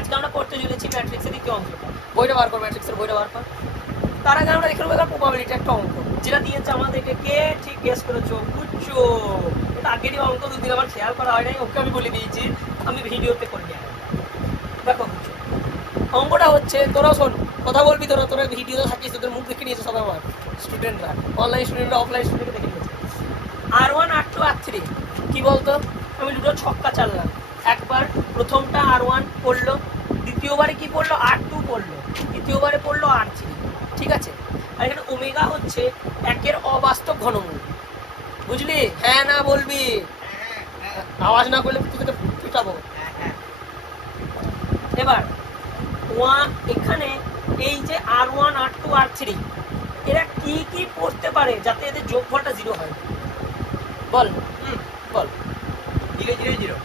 আজকে আমরা করতে চলেছি ম্যাট্রিক্সের দ্বিতীয় অঙ্কটা। বইটা বার কর, ম্যাট্রিক্সের বইটা বার কর। তার আগে আমরা দেখে নেবো এবার প্রবাবিলিটি একটা অঙ্ক, যেটা দিয়েছে আমাদেরকে। কে ঠিক গেস করেছো? বুঝছো? এটা আগেরই অঙ্ক, দুদিন আমার খেয়াল করা হয় নাই, ওকে আমি বলে দিয়েছি, আমি ভিডিওতে করে নিয়ে দেখো। বুঝছো অঙ্কটা হচ্ছে, তোরা শোন, কথা বলবি তোরা, তোরা ভিডিওতে থাকিস, তোদের মুখ দেখে নিয়েছে সবাই, আমার স্টুডেন্টরা, অনলাইন স্টুডেন্টরা, অফলাইন স্টুডেন্টকে দেখে নিয়েছে। R1 R2 R3 কি বলতো? আমি দুটো ছক্কা চাললাম, একবার প্রথমটা R1 পড়লো, দ্বিতীয়বারে কি পড়লো? R2 পড়লো, তৃতীয়বারে পড়লো R3। ঠিক আছে? আর এখানে ওমেগা হচ্ছে একের অবাস্তব ঘনমূল। বুঝলি? হ্যাঁ না বলবি? আওয়াজ না করলে তোকে পিটাবো। এবার এখানে এই যে R1 R2 R3 এরা কি কি পড়তে পারে যাতে এদের যোগফলটা 0 হয়? বল বল। 0 0 0।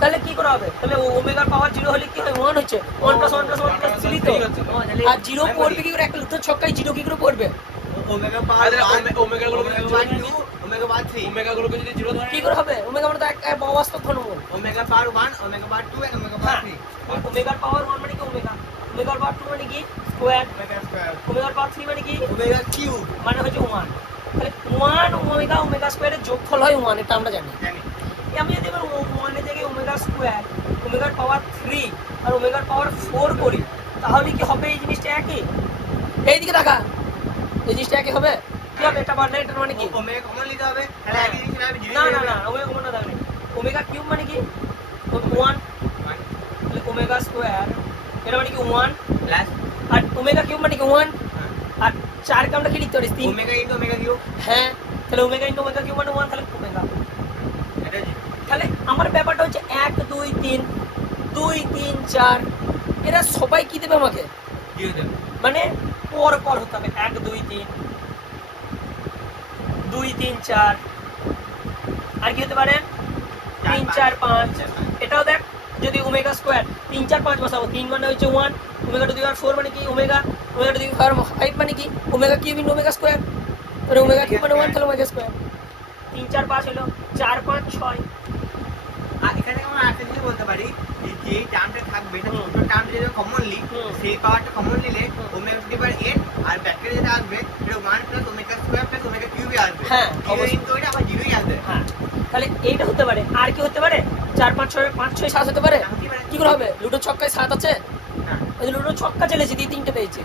তাহলে কি করা হবে? তাহলে ওমেগার পাওয়ার 0 হলে কি হয়? 1 হচ্ছে, 1 + 1 + 1 + 3 তো। আর 0 পড়বে কি করে? একটা লুটোর ছক্কায় 0 কি করে পড়বে? ওমেগা পাওয়ার ওমেগা গুলো 2 ওমেগা পাওয়ার 3 ওমেগা গুলোকে যদি 0 ধরে কি করে হবে? ওমেগা মানে তো এক অবাস্তব ঘনমূল। Omega power 1 omega power 2 and omega power 3। ওমেগার পাওয়ার 1 মানে কি ওমেগা, ওমেগার পাওয়ার 2 মানে কি স্কয়ার, ওমেগা স্কয়ার, ওমেগার পাওয়ার 3 মানে কি ওমেগা কিউব, মানে হচ্ছে 1। তাহলে 1 ওমেগা ওমেগা স্কয়ারের যোগফল হয় 1, এটা আমরা জানি। আমি যদি এবার 1 এর জায়গায় ওমেগা স্কয়ার, ওমেগার পাওয়ার 3 আর ওমেগার পাওয়ার 4 করি, তাহলে কি হবে? এই জিনিসটা একই। এইদিকে দেখা, এই জিনিসটা একই হবে। কি হবে? এটা বাড়লে এটা মানে কি ওমেগা কমন নিতে হবে, তাহলে একই জিনিস হবে। না না না, ওমেগা কমন না দেবে। ওমেগা কিউব মানে কি 1, তাহলে ওমেগা স্কয়ার এটা মানে কি 1 প্লাস, আর ওমেগা কিউব মানে কি 1, আর 4 কে আমরা কি লিখতে পারি? 3 ওমেগা ইনটু ওমেগা কিউব। হ্যাঁ, তাহলে ওমেগা ইনটু ওমেগা কিউব মানে 1, তাহলে ওমেগা। এটা তাহলে আমার ব্যাপারটা হচ্ছে 1 2 3 2 3 4 এরা সবাই কি দেবে আমাকে? কি হতে হবে? মানে পর পর হতে হবে। 1 2 3 2 3 4, আর কি হতে পারে? 3 4 5। এটাও দেখ, যদি ওমেগা স্কয়ার 3 4 5 বসাবো, 3 মানে হচ্ছে 1, ওমেগা টু দি পাওয়ার 4 মানে কি omega, omega to the power 5 মানে কি omega cube into omega square. তাহলে ওমেগা কিউব মানে 1, তাহলে ওমেগা স্কয়ার। 3 4 5 হলো, 4 5 6। আর এখানে আমরা একটা জিনিস বলতে পারি, যে টার্মটা থাকবে না, দুটো টার্ম যদি কমনলি, সেই পাওয়ারটা কমন নিলে omega to the power n, আর ব্র্যাকেটে যেটা আসবে এটা 1 plus omega square plus omega কিউবই আসবে। হ্যাঁ, অবশ্যই তো এটা আবার 0ই আসবে। হ্যাঁ, তাহলে এইটা হতে পারে। আর কি হতে পারে? 4 5 6 5 6 7 হতে পারে। কি করে হবে? লুডো ছক্কায় 7 আছে, না, এই লুডো ছক্কা চলেছি, দিয়ে 3টে পেয়েছি।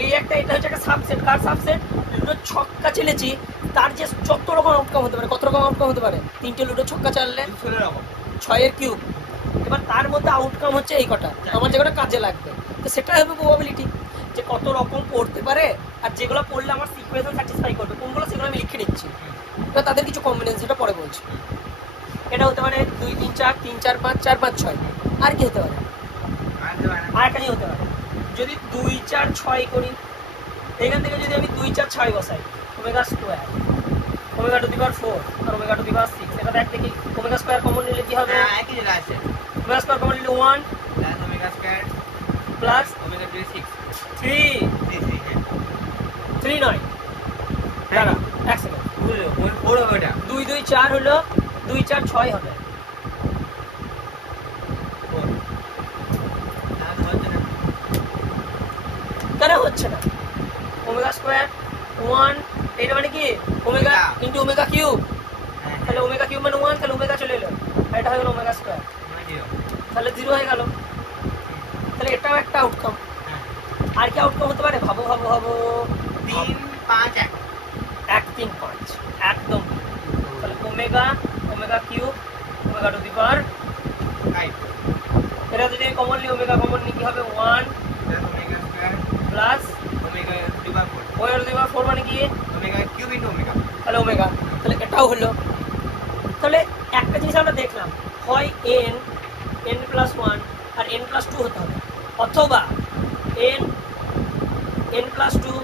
এই একটা, এটা হচ্ছে একটা সাবসেট। কার সাবসেট? লুডো ছক্কা চলেছি, তার যে যত রকম আউটকাম হতে পারে। কত রকম আউটকাম হতে পারে? 3টে লুডো ছক্কা চাললে 16 রকম 6 এর কিউব। এবার তার মধ্যে আউটকাম হচ্ছে এই কটা, আমার যেগুলো কাজে লাগবে। তো সেটা হবে প্রবাবিলিটি, যে কত রকম পড়তে পারে, আর যেগুলো পড়লে আমার সিকুয়েন্স স্যাটিসফাই করবে কোনগুলো, সেগুলো আমি লিখে নিচ্ছি। এবার তাদের কিছু কম্বিনেশন, সেটা পরে বলছি। এটা হতে পারে 2 3 4 3 4 5 4 5 6। আর কি হতে পারে? আর একটা হতে পারে, যদি 2 4 6 করি, এখান থেকে যদি আমি 2 4 6 বসাই, omega square, omega to the power 4 আর ওমেগা টু দি পাওয়ার 6। এটা দেখ দেখি, ওমেগা স্কয়ার কমন নিলে কি হবে? হ্যাঁ, একই যেটা আছে, ওমেগা স্কয়ার কমন নিলে 1 plus omega square plus omega to দি 6 3 3 নয়, দাঁড়া এক সেকেন্ড, বুঝলো? ওর হবে ওটা 2 2 4 হলো, 2 4 6 হবে। কেন হচ্ছে না? ওমেগা স্কয়ার 1, এটা মানে কি ওমেগা ইনটু ওমেগা কিউব। তাহলে ওমেগা কিউব মানে 1, তাহলে ওমেগা চলে এলো, আর এটা হয়ে গেল ওমেগা স্কয়ার, তাহলে 0 হয়ে গেল। তাহলে এটাও একটা আউটকাম। আর কি আউটকাম হতে পারে? ভাবো ভাবো ভাবো। 3 5 1 1 3 5 একদম। তাহলে omega omega cube omega to the power 5 এটা যদি কমনলি ওমেগা কমন নিই কি হবে? 1 plus omega square plus omega to the power 4 omega to the power 4 মানে কি ওমেগা কিউব ইনটু ওমেগা, তাহলে ওমেগা। তাহলে এটাও হলো। তাহলে একটা জিনিস আমরা দেখলাম, হয় n n প্লাস 1 আর n প্লাস 2 হতে হবে, অথবা n n plus 2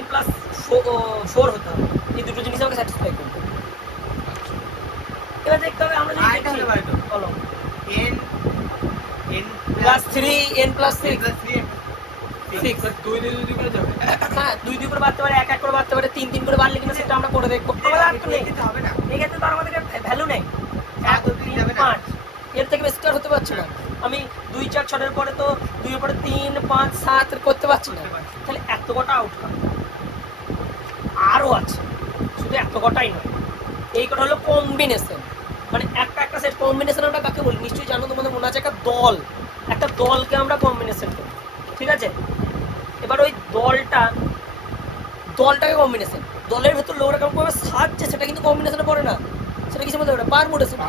n plus 4 হতে হবে। এই দুটো জিনিস আমাকে স্যাটিসফাই করবে। এবার দেখতে হবে আমরা যদি আরেকটা হতে পারে তো, বলো n plus 3 n plus 6 plus 3 6 2 2 করে যাবে। হ্যাঁ, 2 2 করে বাড়তে পারে, 1 1 করে বাড়তে পারে, 3 3 করে বাড়লে কিনা সেটা আমরা করে দেখবো। আমাদের আর তো নেই, কিন্তু হবে না, এই ক্ষেত্রে তো আর আমাদের ভ্যালু নেই। 1 তো 3 যাবে না। 5 এর থেকে বেশি তো আর হতে পারছে না। আমি 2 4 6 পরে তো 2 এর পরে 3 5 7 করতে পারছি না। তাহলে এত কটা আউটকাম আরও আছে, শুধু এত কটাই নয়। এই কটা হলো কম্বিনেশন, মানে একটা সেট। কম্বিনেশন আমরা কাকে বলি নিশ্চয়ই জানো, তোমাদের মনে আছে, একটা দলকে আমরা কম্বিনেশন করি, ঠিক আছে। এবার ওই দলটাকে কম্বিনেশন, দলের ভেতর লোকরা কেমন করে সাজছে সেটা কিন্তু কম্বিনেশনে পড়ে না, সেটা কিছু বলতে পারে পারমুটেশন।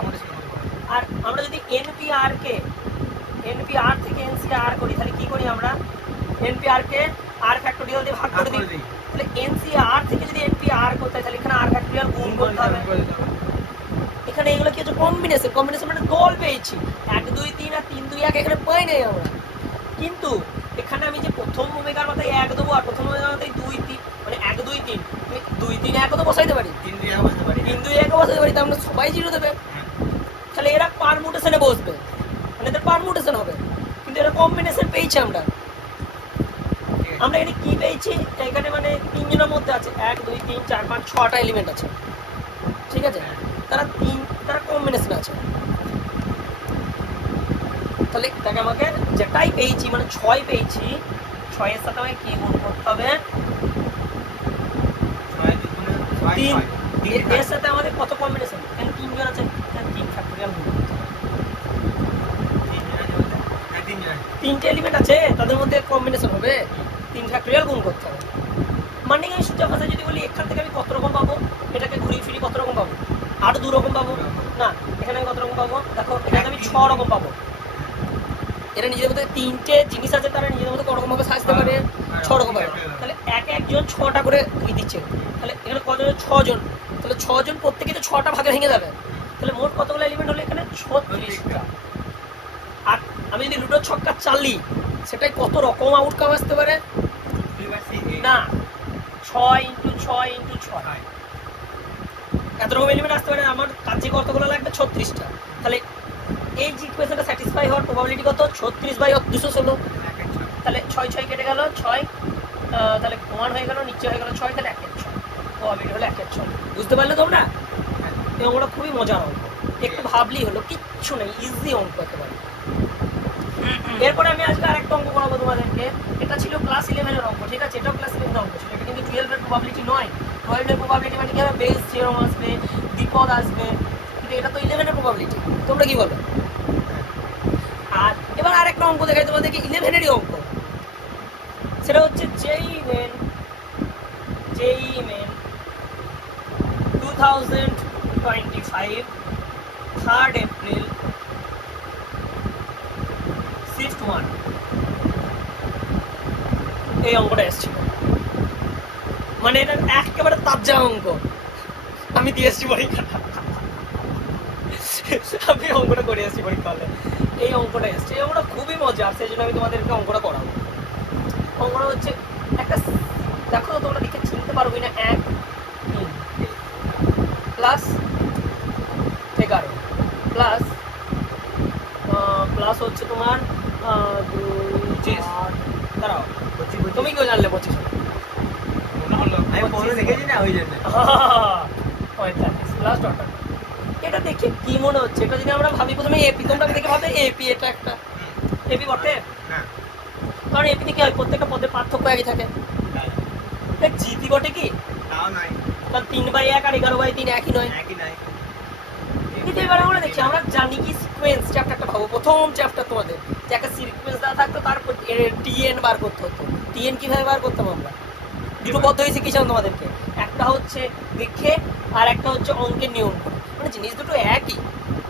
আর আমরা যদি এনপিআর থেকে এনসিআর করি, তাহলে কি করি আমরা? এনপিআর কে আর ফ্যাক্টোরিয়াল দিয়ে ভাগ করে দিই। তাহলে এনসিআর থেকে যদি এনপিআর করতে হয় তাহলে এখানে আর ফ্যাক্টোরিয়াল গুণ করতে হবে। এখানে এগুলো কি হচ্ছে? কম্বিনেশন মানে দল পেয়েছি, 1 2 3 আর 3 2 1 এখানে পাই নাই আমরা। কিন্তু এখানে আমি যে প্রথম ওমেগার মাথায় 1 দেবো আর প্রথম ওমেগার মাথায় 2 3, মানে 1 2 3, 2 3 1 তো বসাইতে পারি, 3 2 1 বসাতে পারি, 3 2 1 বসাইতে পারি, তার মানে সবাই 0 দেবে। তাহলে এরা পারমুটেশনে বসবে, মানে এদের পারমুটেশন হবে। কিন্তু এরা কম্বিনেশন পেয়েছি আমরা এখানে কি পেয়েছি? এখানে মানে 3 জনের মধ্যে আছে 1 2 3 4 5 6টা এলিমেন্ট আছে, ঠিক আছে। তারা কম্বিনেশন আছে। তাহলে এটাকে আমাকে যেটাই পেয়েছি মানে 6 পেয়েছি, 6 এর সাথে আমাকে কি গুণ করতে হবে? 3। এর সাথে আমাদের কত কম্বিনেশন? এখানে 3 জন আছে, এখানে 3 ফ্যাক্টোরিয়াল গুণ করতে হবে। 3টে এলিমেন্ট আছে, তাদের মধ্যে কম্বিনেশন হবে, 3 ফ্যাক্টোরিয়াল গুণ করতে হবে। মানে আমি সোজা ভাষায় যদি বলি, এখান থেকে আমি কত রকম পাবো? এটাকে ঘুরিয়ে ফিরিয়ে কত রকম পাবো? আরো 2 রকম পাবো না? এখানে আমি কত রকম পাবো? দেখো এখানে আমি 6 রকম পাবো। এরা নিজেদের মধ্যে 3টে জিনিস আছে, তারা নিজেদের মধ্যে কত রকম ভাবে সাজতে পারে? 6 রকম পাবে। তাহলে একজন 6টা করে দিচ্ছে, তাহলে এখানে কতজন? 6 জন। তাহলে 6 জন প্রত্যেকে তো 6টা ভাগে ভেঙে যাবে। তাহলে মোট কতগুলো এলিমেন্ট হলো এখানে? 36টা। আর আমি যদি লুডো ছক্কা চালি, সেটাই কত রকম আউটকাম আসতে পারে? না, 6 × 6 × 6 এত রকম এলিমেন্ট আসতে পারে। আমার কাজে কতগুলো লাগবে? 36টা। তাহলে এই যে ইকুয়েশনটা স্যাটিসফাই হওয়ার প্রবাবিলিটি কত? 36/216। তাহলে 6 6 কেটে গেল 6, তাহলে 1 হয়ে গেল, নিচে হয়ে গেল 6, তাহলে 1 এর 6, প্রবাবিলিটি হলো 1 এর 6। বুঝতে পারলে তোমরা? এই অঙ্কটা খুবই মজার অঙ্ক, একটু ভাবলেই হলো, কিচ্ছু নেই, ইজি অঙ্ক একেবারে। এরপরে আমি আজকে আরেকটা অঙ্ক করাবো তোমাদেরকে। এটা ছিল ক্লাস 11 এর অঙ্ক, ঠিক আছে। এটাও ক্লাস 11 এর অঙ্ক ছিল, এটা কিন্তু 12 এর প্রবাবিলিটি নয়। 12 এর প্রবাবিলিটি মানে কি হবে? বেস থিওরাম আসবে, দ্বিপদ আসবে, কিন্তু এটা তো 11 এর প্রবাবিলিটি। তোমরা কি বলো? আর এবার আরেকটা অঙ্ক দেখাই তোমাদেরকে, 11 এরই অঙ্ক। সেটা হচ্ছে জেই মেন 2025 3rd এপ্রিল শিফট 1, এই অঙ্কটা এসেছিল। মানে এটা একেবারে তাজা অঙ্ক, আমি দিয়ে এসেছি পরীক্ষাটা, আমি অঙ্কটা করে এসেছি পরীক্ষা হলে। এই অঙ্কটা এসছে, এই অঙ্কটা খুবই মজার, সেই জন্য আমি তোমাদেরকে অঙ্কটা করাবো। অঙ্কটা হচ্ছে একটা, দেখো তো তোমরা দেখে চিনতে পারো কিনা, 1 3 প্লাস 11 প্লাস হচ্ছে তোমার 25। দাঁড়াও, তুমি কেউ জানলে 25 দেখেছি না, ওই জন্য 45 প্লাস ডট। এটা দেখে কি মনে হচ্ছে? এটা যদি আমরা ভাবি প্রথমে এপি, তোমরা দেখে ভাবে এপি, এটা একটা এপি বটে না, কারণ এপিতে কি হয়? প্রত্যেকটা পদের পার্থক্য একই থাকে। জিপি বটে কি? তাও নয়, কারণ 3/1 আর 11/3 একই নয়। একই নয়। কিন্তু এবার আমরা দেখি, আমরা জানি কি সিকোয়েন্স চ্যাপ্টারটা ভাবো, প্রথম চ্যাপ্টার তোমাদের যে একটা সিকোয়েন্স দেওয়া থাকতো, তারপর টিএন বার করতে হতো। টিএন কিভাবে বার করতাম আমরা? দুটো পদ্ধতি শিখিয়েছিলাম তোমাদেরকে, একটা হচ্ছে দেখে আর একটা হচ্ছে অঙ্কের নিয়ম করে। মানে জিনিস দুটো একই,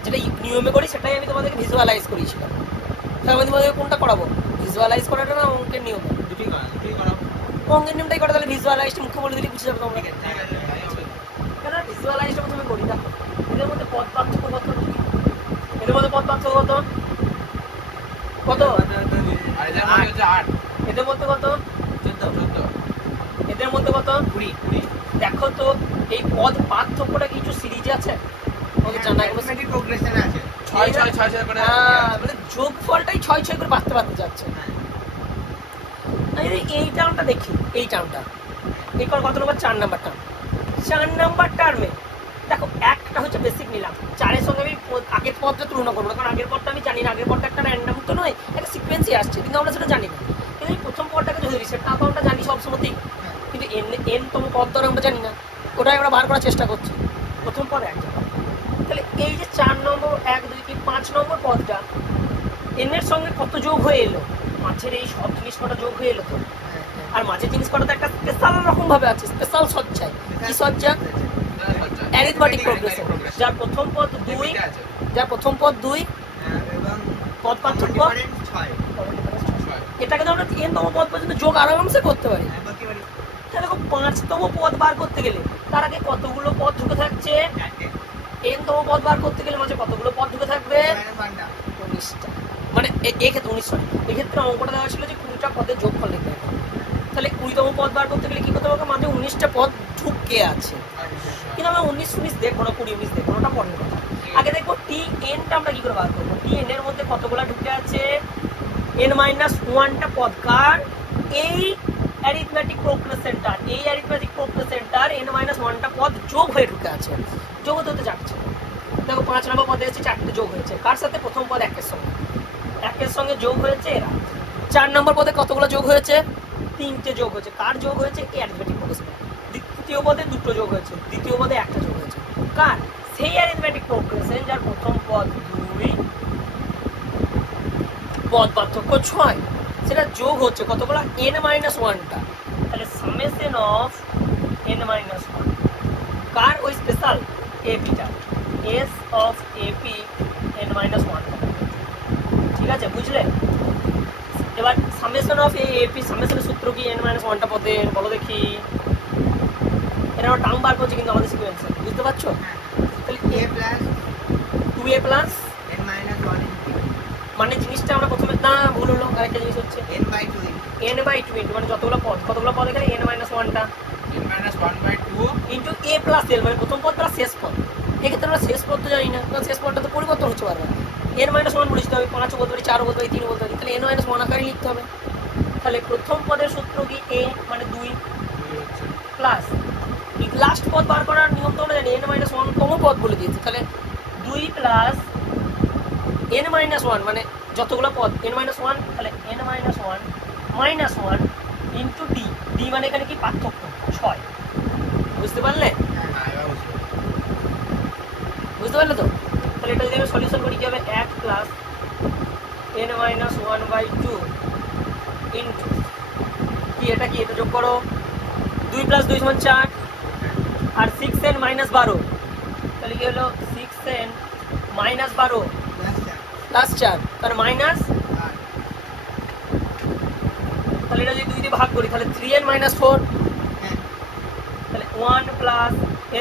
যেটা নিয়মে করি সেটাই আমি তোমাদেরকে ভিজুয়ালাইজ করিয়েছিলাম। তাহলে আমি তোমাদেরকে কোনটা করাবো? ভিজুয়ালাইজ করাটা না অঙ্কের নিয়মে? দুটোই করাবো। অঙ্কের নিয়মটাই করা, তাহলে ভিজুয়ালাইজটা মুখে বলে দিলে বুঝে যাবে তোমরা। ঠিক আছে, তাই হবে। কেন ভিজুয়ালাইজটা প্রথমে করি, দেখো এদের মধ্যে পদ পার্থক্য কত? এদের মধ্যে পদ পার্থক্য কত? কত? এদের মধ্যে কত? 14 এদের মধ্যে কত? 20। দেখো তো এই পদ পার্থক্যটা কিছু সিরিজে আছে? আমাদের জানা গেল ম্যাথমেটিক প্রোগ্রেশনে আছে। 6 6 6 6 করে মানে যোগফলটাই 6 6 করে বাড়তে যাচ্ছে। আমি এই টার্মটা দেখি, এই টার্মটা এই কত নম্বর? 4 নাম্বার টার্ম। 4 নাম্বার টার্মে দেখো একটা হচ্ছে বেসিক নিলাম, 4 এর সঙ্গে আমি আগের পদটা তুলনা করবো না, কারণ আগের পদটা আমি জানি না, আগের পদটা একটা র্যান্ডম তো নয়, একটা সিকোয়েন্সই আসছে, কিন্তু আমরা সেটা জানি না। কিন্তু এই প্রথম পদটাকে যদি সেটা তো আমরা জানি সব সময়তেই, কিন্তু এন তম পদ ধরে আমরা জানি না, ওটাই আমরা বার করার চেষ্টা করছি। প্রথম পদ এক জায়গায়, তাহলে এই যে 4 নম্বর 1 2 3 5 নম্বর পদটা এন এর সঙ্গে কত যোগ হয়ে এলো, মাছের এই সব জিনিস কটা যোগ হয়ে এলো তো। আর মাছের জিনিস কটা তো একটা স্পেশাল রকম ভাবে আছে, স্পেশাল সজ্জায়। কি সজ্জা? Arithmetic progression. যার প্রথম পদ 2, যার প্রথম পদ 2 এবং পদ পার্থক্য 6 এটাকে তো আমরা n তম পদ পর্যন্ত যোগ আরামসে করতে পারি। করতে পারি। তাহলে দেখো 5তম পদ বার করতে গেলে তার আগে কতগুলো পদ ঢুকে থাকছে, n তম পদ বার করতে গেলে মাঝে কতগুলো পদ ঢুকে থাকবে, 19টা। মানে এক্ষেত্রে 19 সরি, এক্ষেত্রে অঙ্কটা দেওয়া ছিল যে 20টা পদের যোগফল লিখতে হবে। তাহলে 20তম পদ বার করতে গেলে কি করতে হবে, মাঝে 19টা পদ ঢুকে আছে। কিন্তু আমরা 19 দেখবো না, 20 দেখবো না, ওটা পরের কথা। আগে দেখবো টি এনটা আমরা কি করে বার করবো। টি এন এর মধ্যে কতগুলো ঢুকে আছে, n-1টা পদ কার, এই অ্যারিথমেটিক প্রোগ্রেশনটার, এই অ্যারিথমেটিক প্রোগ্রেশনটার n-1টা পদ যোগ হয়ে ঢুকে আছে, যোগ হতে যাচ্ছে। দেখো 5 নম্বর পদে এসে 4টে যোগ হয়েছে, কার সাথে? প্রথম পদ 1 এর সঙ্গে যোগ হয়েছে এরা। 4 নম্বর পদে কতগুলো যোগ হয়েছে, 3টে যোগ হয়েছে, কার যোগ হয়েছে? এই অ্যারিথমেটিক প্রোগ্রেশন। দ্বিতীয় পদে 2টো যোগ হয়েছে, দ্বিতীয় পদে 1টা যোগ হয়েছে, কার? সেই অ্যারিথমেটিক প্রোগ্রেশন যার প্রথম পদ 2, পদ পার্থক্য 6, সেটা যোগ হচ্ছে কতগুলো, n-1টা। তাহলে সামেশন অফ n-1 কার? ওই স্পেশাল এপিটা, এস অফ এপি n-1। ঠিক আছে, বুঝলে? এবার সামেশন অফ এপি, সামেশনের সূত্র কি n-1টা পদে, বলো দেখি। এটা আমরা টার্ম বার করছি কিন্তু আমাদের সিকোয়েন্সে, বুঝতে পারছো? তাহলে a plus 2a plus n-1 মানে জিনিসটা আমরা প্রথমে না ভুল হলো, আরেকটা জিনিস হচ্ছে n/2 n/20, মানে যতগুলো পদ, কতগুলো পদ এখানে, n-1টা n-1/2 into a plus l, মানে প্রথম পদ প্লাস শেষ পদ। এক্ষেত্রে আমরা শেষ পদ তো জানি না, কারণ শেষ পদটা তো পরিবর্তন হচ্ছে বারবার। n-1 বলেছি তো আমি, 5 বলতে পারি, 4 বলতে পারি, 3 বলতে পারি, তাহলে n-1 আকারে লিখতে হবে। তাহলে প্রথম পদের সূত্র কি, a মানে 2 প্লাস লাস্ট পদ বার করার নিয়ম তো আমরা জানি, n-1 তম পদ বলে দিয়েছে। তাহলে 2 প্লাস n-1 মানে যতগুলো পদ n-1, তাহলে n-1 minus 1 into D, D মানে এখানে কি পার্থক্য 6, বুঝতে পারলে? বুঝতে পারলে তো? তাহলে এটা যদি আমি সলিউশন করি কি হবে, 1 প্লাস n-1/2 ইন্টু কি, এটা কি, এটা যোগ করো, 2 প্লাস 2 সমান 4, আর 6n মাইনাস 12, তাহলে কি হলো 6n মাইনাস 12 প্লাস 4, তার মাইনাস, তাহলে এটা যদি 2 দিয়ে ভাগ করি তাহলে 3n মাইনাস 4, তাহলে 1 plus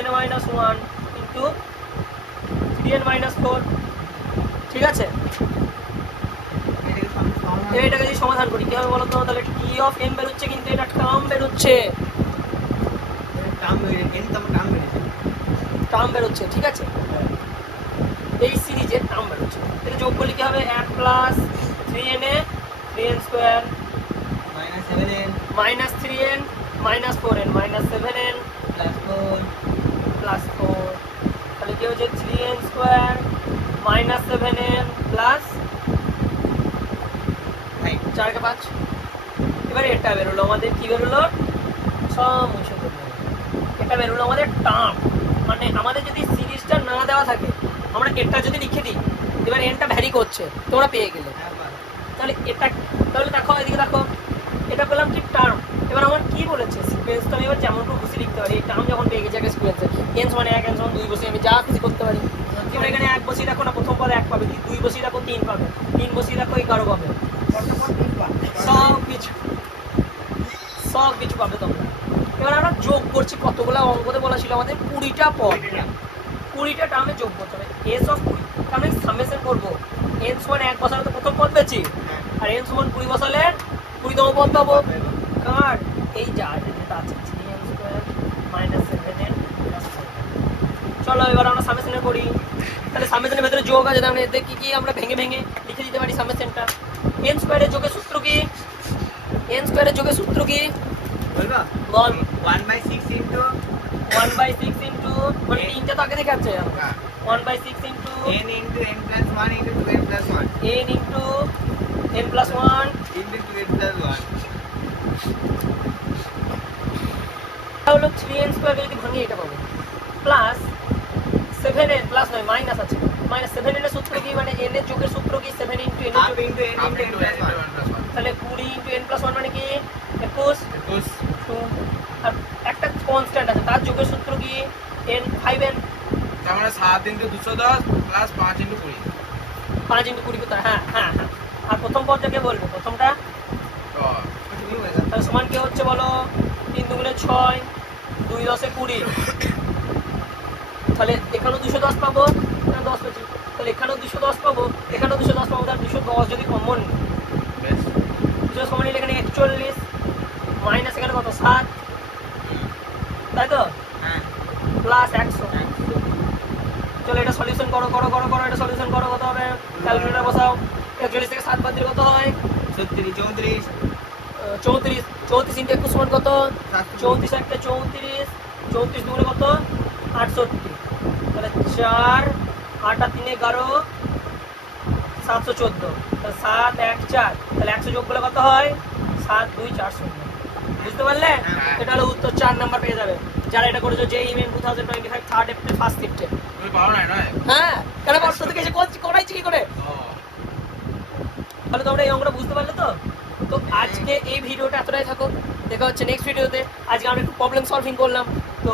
n-1 into 3n minus 4। ঠিক আছে, এটাকে যদি সমাধান করি কি হবে বলো তো, তাহলে টি অফ m বেরোচ্ছে, কিন্তু এটা টার্ম বেরোচ্ছে, টার্ম বেরোচ্ছে। ঠিক আছে, এই সিরিজের টার্ম বেরোচ্ছে, তাহলে যোগ করলে কি হবে, 1 প্লাস 3n এ 3n square minus 3n minus 4n minus 7n plus 4, তাহলে কি হচ্ছে 3n square minus 7n plus 4 কে 5। এবারে এটা বেরোলো আমাদের, কি বেরোলো, সব মুছে দেবো, এটা বেরোলো আমাদের টার্ম। মানে আমাদের যদি সিরিজটা না দেওয়া থাকে, আমরা এটা যদি লিখে দিই, এবার এনটা ভ্যারি করছে, তোমরা পেয়ে গেলে। তাহলে এটা, তাহলে দেখো এদিকে দেখো, এটা পেলাম কি টার্ম। এবার আমার কি বলেছে, সিকোয়েন্স তো আমি এবার যেমনটুকু খুশি লিখতে পারি। এই টার্ম যখন পেয়ে গেছে একটা সিকোয়েন্সে, n সমান 1 n সমান 2 বসিয়ে আমি যা খুশি করতে পারি। তোমরা এখানে 1 বসিয়ে রাখো না, প্রথম পদে 1 পাবে, 2 বসিয়ে রাখো 3 পাবে, 3 বসিয়ে রাখো 11 পাবে, সব কিছু পাবে তোমরা। এবার আমরা যোগ করছি, কতগুলো অঙ্কতে বলা ছিল আমাদের 20টা পদ, 20টা টার্মে যোগ করতে হবে, এস অফ 20। তার মানে সামেশন করবো, n সমান 1 বসালে তো প্রথম পদ পেয়েছি, আর n সমান 20 বসালে 20তম পদ পাবো, কার? এই যা যেটা আছে 3n square minus 7n plus 4। চলো এবার আমরা সামেশন করি। তাহলে সামেশনের ভেতরে যোগ আছে, তার মানে এতে কি কি আমরা ভেঙে ভেঙে লিখে দিতে পারি সামেশনটা। n স্কয়ারের যোগের সূত্র কি, n স্কয়ারের যোগের সূত্র কি বলবা? বল। 1/6 ইনটু 1/6 ইন্টু মানে তিনটা তো আগে দেখাচ্ছে 1/6 into n into n plus 1 into 2n plus 1 n into n plus 1 into 2n plus 1 হলো 3n স্কয়ার যদি ভাঙি এটা পাবো প্লাস 7n প্লাস নয় মাইনাস আছে মাইনাস 7n এর সূত্র কি মানে n এর যোগের সূত্র কি 7 ইন্টু n এর half যোগ into n Half into n into plus n 1 into 1 plus 1. তাহলে 20 ইন্টু n প্লাস 1 মানে কি 21 Because আর একটা কনস্ট্যান্ট আছে তার যোগের সূত্র কি n 5n তার মানে 7 into 210 প্লাস 5 into 20 5 ইন্টু 20 কত হ্যাঁ হ্যাঁ হ্যাঁ আর প্রথম পদটাকে বলবো প্রথমটা তো তাহলে সমান কি হচ্ছে বলো 3 দুগুণে 6 2 10 20 তাহলে এখানেও 210 পাবো এখানে 10 পেয়েছি তাহলে এখানেও 210 পাবো এখানেও 210 পাবো তাহলে 210 যদি কমন বেশ 210 কমন নিলে এখানে 41 মাইনাস এখানে কত 7 তাই তো হ্যাঁ প্লাস 100 চলো এটা সলিউশন করো এটা সলিউশন করো কত হবে ক্যালকুলেটর বসাও 41 থেকে 7 বাদ দিলে কত হয় 34 34 34 ইন্টু 21 সমান কত 34 একটা 34 34 দুগুণে কত 68 তাহলে 4 8 আর 3 11 714 তাহলে 7 1 4 তাহলে 100 যোগ করলে কত হয় 7 2 4 বুঝতে পারলে হ্যাঁ। এটা হলো উত্তর 4 নাম্বার পেয়ে যাবে যারা এটা করেছো যে ইমেল 2025 থার্ড এপ্রিল ফার্স্ট শিফটে তুমি পাও না নয় হ্যাঁ কেন বর্ষ থেকে এসে করাইছি কি করে ও তাহলে তোমরা এই অঙ্কটা বুঝতে পারলে তো তো আজকে এই ভিডিওটা এতটাই থাকুক দেখা হচ্ছে নেক্সট ভিডিওতে আজকে আমরা একটু প্রবলেম সলভিং করলাম তো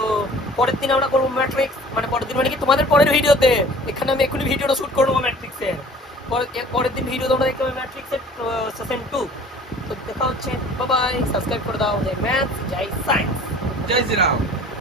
পরের দিন আমরা করবো ম্যাট্রিক্স মানে পরের দিন মানে কি তোমাদের পরের ভিডিওতে এখানে আমি এক্ষুনি ভিডিওটা শুট করবো ম্যাট্রিক্সের পরের দিন ভিডিও তোমরা দেখতে পাবে ম্যাট্রিক্সের সেশন 2 তো দেখা হচ্ছে বাই বাই সাবস্ক্রাইব করে দাও জয় ম্যাথস জয় সায়েন্স জয় শ্রীরাম